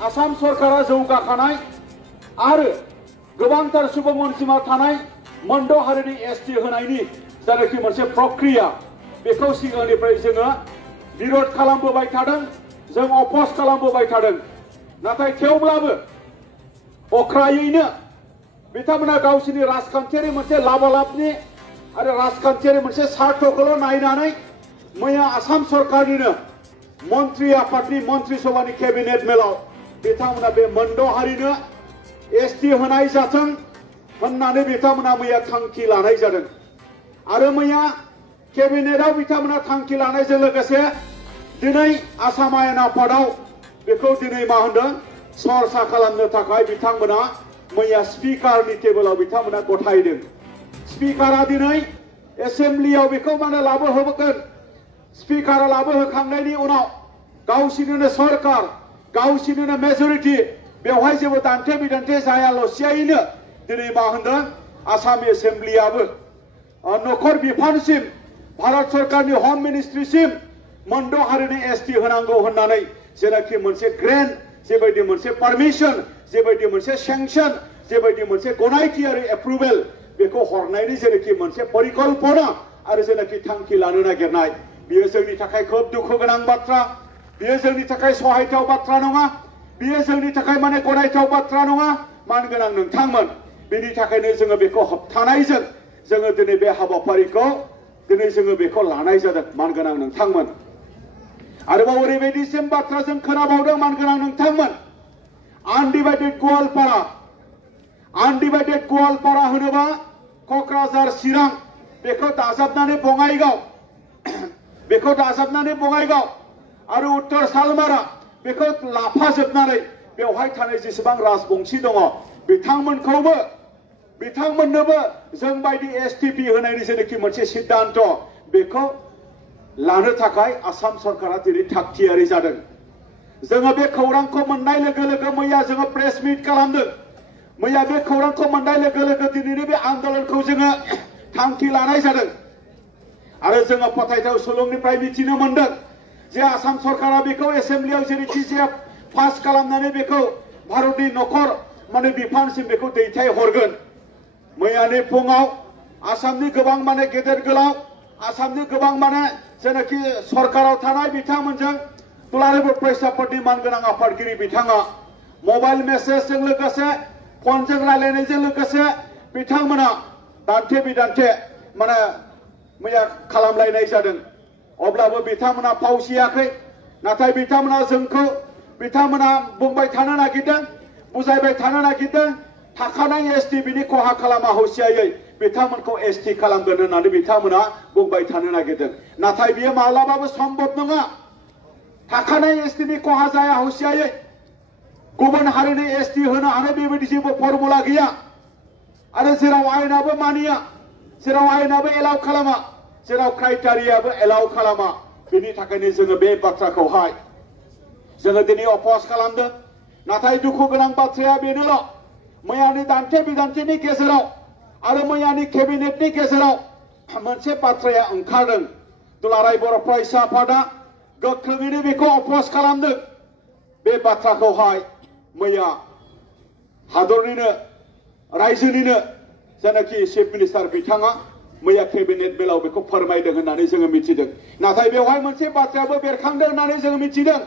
आसाम सरकारा जौगाखानाय आरो गोबांथार सुबुं अनजिमा थानाय मोनद' हारिनि एसटि होनायनि जायनाखि मोनसे प्रक्रिया बेखौ सिगांनिफ्राय जोङो बिरोध खालामबोबाय थादों जों अपोज खालामबोबाय थादों नाथाय थेवब्लाबो अख्रायैनो बिथांमोना गावसिनि राजखान्थियारि मोनसे लाबालाबनि आरो राजखान्थियारि मोनसे सार्थखौल' नायनानै मैया आसाम सरकारनिनो मन्त्रि आफादनि मन्त्रि सभानि केबिनेट मेलाव बिथांमोना बे मोनद' हारिनो एसटि होनाय जाथों होननानै बिथांमोना मैया थांखि लानाय जादों आरो मैया केबिनेटआव बिथांमोना थांखि लानायजों लोगोसे दिनै आसाम आयेन आफादाव बेखौ दिनै मा होनदों सरसा खालामनो थाखाय बिथांमोना मैया स्पिकारनि टेबोलाव बिथांमोना गथायदों स्पिकारा दिनै एसेम्ब्लियाव बेखौ माने लाबोहोगोन स्पिकारा लाबोहोखांनायनि उनाव गावसिनिनो सरकार गावसिनिनो मेजरिटि बेवहाय जेबो दान्थे बिदान्थे जायाल'सियैनो दिनै मा होनदों आसाम एसेम्ब्लियाबो नखर बिफानसिम भारत सरकारनि हम मिनिस्ट्रिसिम मोनद' हारिनि एसटि होनांगौ होननानै जेनाखि मोनसे ग्रेन्ट जेबायदि मोनसे पारमिशन जेबायदि मोनसे सेंक्शन जेबायदि मोनसे गनायथियारि एप्रुभेल बेखौ हरनायनि जेनाखि मोनसे परिकल्पना आरो जेनाखि थांखि लानो नागिरनाय बियो जोंनि थाखाय खोब दुखु गोनां बाथ्रा बियो जोंनि थाखाय सहायथाव बाथ्रा नङा बियो जोंनि थाखाय माने गनायथाव बाथ्रा नङा मानगोनां नोंथांमोन बेनि थाखायनो जोङो बेखौ होबथानायजों जोङो दिनै बे हाबाफारिखौ दिनै जोङो बेखौ लानाय जादों मानगोनां नोंथांमोन आरोबाव ओरैबायदिसिम बाथ्रा जों खोनाबावदों मानगोनां नोंथांमोन आनडिभाइडेड गवालपारा होनोबा क'क्राझार चिरां बेखौ दाजाबनानै बङाइगाव आरो उत्तर सालमारा बेखौ लाफाजोबनानै बेवहाय थानाय जेसेबां राजबंशी दङ बिथांमोननोबो जों बायदि एसटिपि होनायनि जेनाखि मोनसे सिद्धान्त बेखौ लानो थाखाय आसाम सरकारा दिनै थागथियारि जादों जोङो बे खौरांखौ मोननाय लोगो लोगो मैया जोङो प्रेस मिट खालामदों मैया बे खौरांखौ मोननाय लोगो लोगो दिनैनि बे आन्दोलनखौ जोङो थांखि लानाय जादों आरो जोङो फोथायथाव सुलुंनिफ्राय मिथिनो मोनदों जे आसाम सरकारा बेखौ एसेम्ब्लियाव जेरैखि जाया पास खालामनानै बेखौ भारतनि नखर माने बिफानसिम बेखौ दैथाय हरगोन मैयानि फुङाव आसामनि गोबां माने गेदेर गोलाव आसामनि गोबां माने जेनाखि सरकाराव थानाय बिथांमोनजों दुलाराय बर' फरायसा आफादनि मानगोनां आफादगिरि बिथाङा मबाइल मेसेजजों लोगोसे फनजों रायलायनायजों लोगोसे बिथांमोना दान्थे बिदान्थे माने मैया खालामलायनाय जादों अब्लाबो बिथांमोना फावसियाखै नाथाय बिथांमोना बुंबाय थानो नागिरदों बुजायबाय थानो नागिरदों थाखानाय एसटि बिनि खहा खालामा हसियायै बिथांमोनखौ एसटि खालामगोन होननानै बिथांमोना बुंबाय थानो नागिरदों नाथाय बियो माब्लाबाबो सम्भब नङा थाखानाय एसटिनि खहा जाया हसियायै गुबुन हारिनि एसटि होनो हानाय बेबायदि जेबो फर्मुला गैया आरो जेराव आयेनाबो मानिया जेराव आयेनाबो एलाउ खालामा जेराव क्राइटेरियाबो एलाउ खालामा बेनि थाखायनो जोङो बे बाथ्राखौहाय जोङो दिनै अपोज खालामदों नाथाय दुखु गोनां बाथ्राया बेनोल' मैयानि दान्थे बिदान्थेनि गेजेराव आरो मैयानि केबिनेटनि गेजेराव मोनसे बाथ्राया ओंखारदों दुलाराय बर' फरायसा आफादा गोख्रोङैनो बेखौ अपोज खालामदों बे बाथ्राखौहाय मैया हादरनिनो रायजोनिनो जेनाखि चिफ मिनिस्टार बिथाङा मैया केबिनेट मेलाव बेखौ फोरमायदों होननानै जोङो मिथिदों नाथाय बेवहाय मोनसे बाथ्रायाबो बेरखांदों होननानै जोङो मिथिदों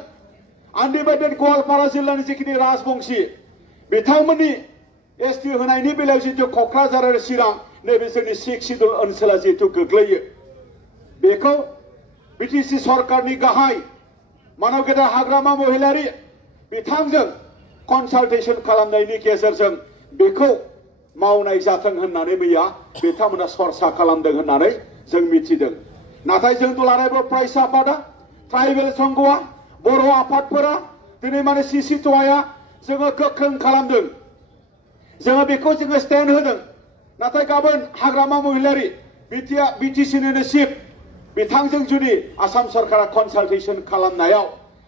आनडिभाइडेड गवालपारा जिल्लानि जिखिनि राजबंशी बिथांमोननि एसटि होनायनि बेलायाव जितु क'क्राझार आरो चिरां नैबे जोंनि 6 सिडुल ओनसोला जितु गोग्लैयो बेखौ बिटिसि सरकारनि गाहाय मानव गेदेर हाग्रामा महिलारि बिथांजों कनसालटेसन खालामनायनि गेजेरजों बेखौ मावनाय जाथों होननानै मैया बिथांमोना सरसा खालामदों होननानै जों मिथिदों नाथाय जों दुलाराय बर' फरायसा आफादा ट्राइबेल संघआ बर' आफादफोरा दिनै माने सिसिट'आया जोङो गोख्रों खालामदों जोङो बेखौ जोङो स्टेन्ड होदों नाथाय गाबोन हाग्रामा महिलारि बिटिसिनिनो चिफ बिथांजों जुदि आसाम सरकारा कनसालटेसन खालामनायाव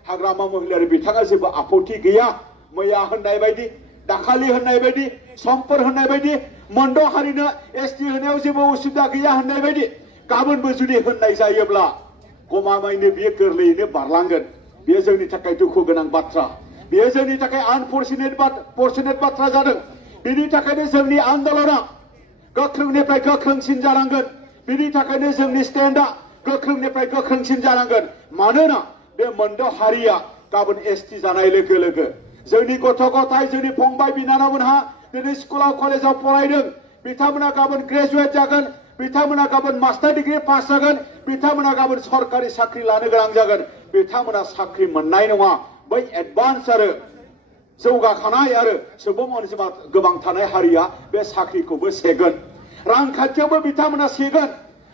हाग्रामा महिलारि बिथाङा जेबो आपत्ति गैया मैया होननाय बायदि दाखालि होननाय बायदि समफोर होननाय बायदि मोनद' हारिनो एसटि होनायाव जेबो उसुबिदा गैया होननाय बायदि गाबोनबो जुदि होननाय जायोब्ला गमामायैनो बियो गोरलैयैनो बारलांगोन बेयो जोंनि थाखाय दुखु गोनां बाथ्रा बेयो जोंनि थाखाय अनफर्चुनेट बाथ्रा जादों। बेनि थाखायनो जोंनि आन्दोलना गोख्रोंनिफ्राय गोख्रोंसिन जानांगोन। बेनि थाखायनो जोंनि स्टेन्डआ गोख्रोंनिफ्राय गोख्रोंसिन जानांगोन। मानोना बे मोनद' हारिया गाबोन एसटि जानाय लोगो लोगो जोंनि गथ' गथाय जोंनि फंबाय बिनानावमोनहा दिनै स्कुलाव कलेजाव फरायदों, बिथांमोना गाबोन ग्रेजुवेट जागोन, बिथांमोना गाबोन मास्टार डिग्री पास जागोन, बिथांमोना गाबोन सरकारि साख्रि लानो गोनां जागोन। बिथांमोना साख्रि मोननाय नङा। बै एडभान्स आरो जौगाखानाय आरो सुबुं अनजिमा गोबां थानाय हारिया बे साख्रिखौबो सेगोन। रांखान्थियावबो बिथांमोना सेगोन।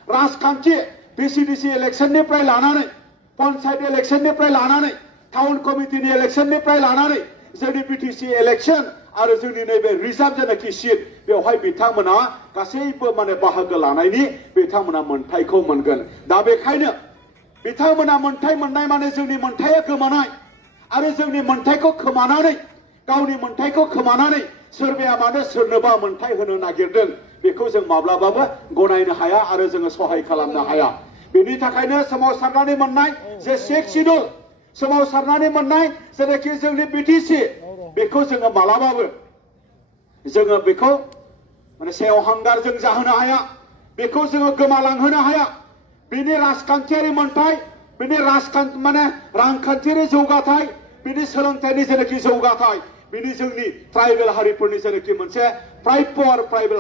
राजखान्थि डिसि इलेक्शननिफ्राय लानानै पन्चायत इलेक्शननिफ्राय लानानै टाउन कमिटिनि इलेक्शननिफ्राय लानानै जोंनि बिटिसि इलेक्शन आरो जोंनि नैबे रिजार्भ जेनाखि सिट बेवहाय बिथांमोना गासैबो बाहागो लानायनि बिथांमोना मोनथायखौ मोनगोन। दा बेखायनो बिथांमोना मोनथाय मोननाय माने जोंनि मोनथाया गोमानाय आरो जोंनि मोनथायखौ खोमानानै गावनि मोनथायखौ खोमानानै सोरबाया मानो सोरनोबा मोनथाय होनो नागिरदों बेखौ जों माब्लाबाबो गनायनो हाया आरो जोङो सहाय खालामनो हाया। बेनि थाखायनो सोमावसारनानै मोननाय जे 6 शिड्युल सोमावसारनानै मोननाय जेनाखि जोंनि बिटिसि बेखौ जोङो मालाबाबो जोङो बेखौ सेवहांगारजों जाहोनो हाया, बेखौ जोङो गोमालांहोनो हाया। बिनि राजखान्थियारि मोनथाय, बिनि रांखान्थियारि जौगाथाय, बिनि सोलोंथाइनि जेनाखि जौगाथाय, बिनि जोंनि ट्राइबेल हारिफोरनि जेनाखि मोनसे ट्राइबेल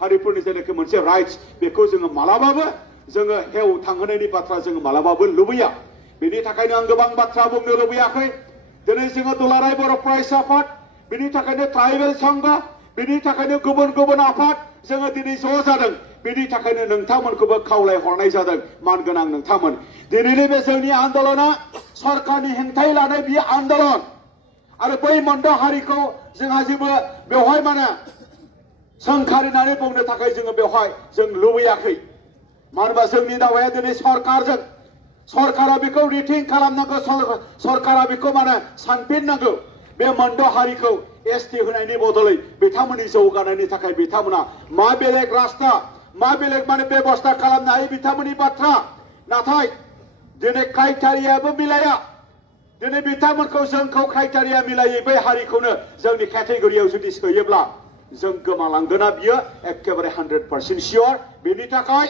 हारिफोरनि जेनाखि मोनसे राइट्स बेखौ जोङो मालाबाबो जोङो हेव थांहोनायनि बाथ्रा जोङो मालाबाबो लुबैया। बेनि थाखायनो आं गोबां बाथ्रा बुंनो लुबैयाखै। दिनै जोङो दुलाराय बर' फरायसा आफाद, बिनि थाखायनो ट्राइबेल संघ, बिनि थाखायनो गुबुन गुबुन आफाद जोङो दिनै ज' जादों। बेनि थाखायनो नोंथांमोनखौबो खावलायहरनाय जादों मानगोनां नोंथांमोन। दिनैनि बे जोंनि आन्दोलना सरकारनि हेंथायै लानाय बे आन्दोलन आरो बै मोनद' हारिखौ जोंहा जेबो बेवहाय सोंखारिनानै बुंनो थाखाय जोङो बेवहाय जों लुबैयाखै। मानो होनबा जोंनि दावाया दिनै सरकारजों, सरकारा बेखौ रिथिं खालामनांगौ, सरकारा बेखौ सानफिननांगौ। बे मोनद' हारिखौ एसटि होनायनि बदलै बिथांमोननि जौगानायनि थाखाय बिथांमोना मा बेलेग रास्ता मा बेलेग बेबस्था खालामनो हायो बिथांमोननि बाथ्रा। नाथाय दिनै क्राइटेरियाबो मिलाया। दिनै बिथांमोनखौ जोंखौ क्राइटेरिया मिलायै बै हारिखौनो जोंनि केटेगरियाव जुदि सोयोब्ला जों गोमालांगोना बियो एखेबारे 100% सियर। बेनि थाखाय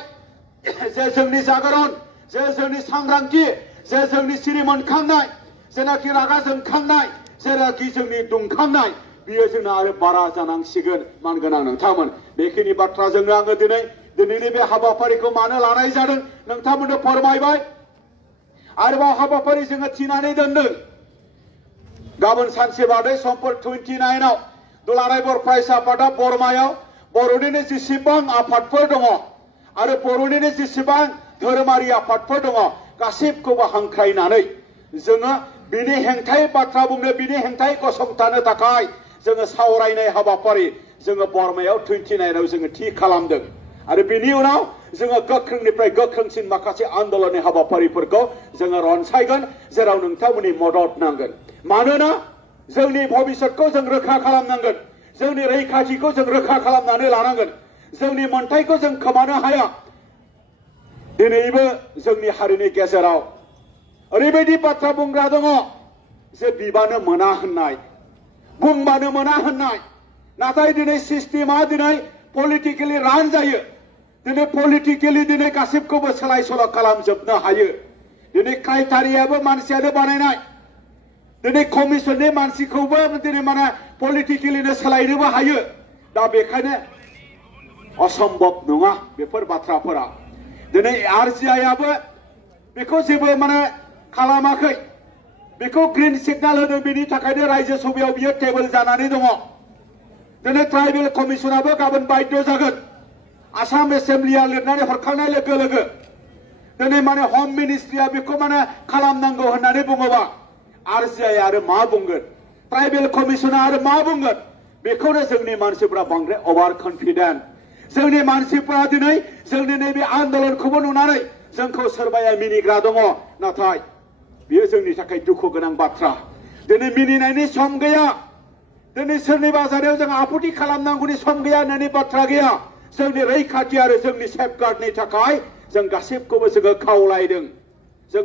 जे जोंनि जागरण, जे जोंनि सांग्रांथि, जे जोंनि सिरि मोनखांनाय, जेनाखि रागा जोंखांनाय, जेनाखि जोंनि दुंखांनाय बियो जोंना आरो बारा जानांसिगोन मानगोनां नोंथांमोन। बेखिनि बाथ्राजोंनो आङो दिनैनि बे हाबाफारिखौ मानो लानाय जादों नोंथांमोननो फोरमायबाय। आरोबाव हाबाफारि जोङो थिनानै दोनदों। गाबोन सानसे बादै समफोर 29आव दुलाराय बर' फरायसा आफादा बरमायाव बर'निनो जेसेबां आफादफोर दङ आरो बर'निनो जेसेबां धोरोमारि आफादफोर दङ गासिबखौबो हांख्रायनानै जोङो बिनि हेंथायै बाथ्रा बुंनो, बिनि हेंथायै गसंथानो थाखाय जोङो सावरायनाय हाबाफारि जोङो बरमायाव 29आव जोङो थि खालामदों। आरो बिनि उनाव जोङो गोख्रोंनिफ्राय गोख्रोंसिन माखासे आन्दोलननि हाबाफारिफोरखौ जोङो रनसायगोन जेराव नोंथांमोननि मदद नांगोन। मानोना जोंनि भबिष्यतखौ जों रोखा खालामनांगोन, जोंनि रैखाथिखौ जों रोखा खालामनानै लानांगोन। जोंनि मोनथायखौ जों खोमानो हाया। दिनैबो जोंनि हारिनि गेजेराव ओरैबायदि बाथ्रा बुंग्रा दङ जे बिबानो मोना होननाय, बुंबानो मोना होननाय। नाथाय दिनै सिस्टेमा दिनै पलिटिकेलि रान जायो। दिनै पलिटिकेलि दिनै गासिबखौबो सोलाय सोल' खालामजोबनो हायो। दिनै क्राइटेरियाबो मानसियानो बानायनाय। दिनै कमिसननि मानसिखौबो दिनै पलिटिकेलिनो सोलायनोबो हायो। दा बेखायनो असम्भब नङा बेफोर बाथ्राफोरा। दिनै RGIआबो बेखौ जेबो खालामाखै। बेखौ ग्रीन सिगनाल होदों। बेनि थाखायनो रायजो सभायाव बियो टेबोल जानानै दङ। दिनै ट्राइबेल कमिसनाबो गाबोन बाध्य जागोन। आसाम एसेम्ब्लिया लिरनानै हरखांनाय लोगो लोगो दिनै हम मिनिस्ट्रिया बेखौ खालामनांगौ होननानै बुङोबा RGI आरो मा बुंगोन, ट्राइबेल कमिसना आरो मा बुंगोन? बेखौनो जोंनि मानसिफोरा बांद्राय अभार कन्फिडेन्ट। जोंनि मानसिफोरा दिनै जोंनि नैबे आन्दोलनखौबो नुनानै जोंखौ सोरबाया मिनिग्रा दङ। नाथाय बेयो जोंनि थाखाय दुखु गोनां बाथ्रा। दिनै मिनिनायनि सम गैया। दिनै सोरनिबा जानायाव जों आपत्ति खालामनांगौनि सम गैया होननानै बाथ्रा गैया। जोंनि रैखाथि आरो जोंनि सेफगार्डनि थाखाय जों गासिबखौबो जोङो खावलायदों। जों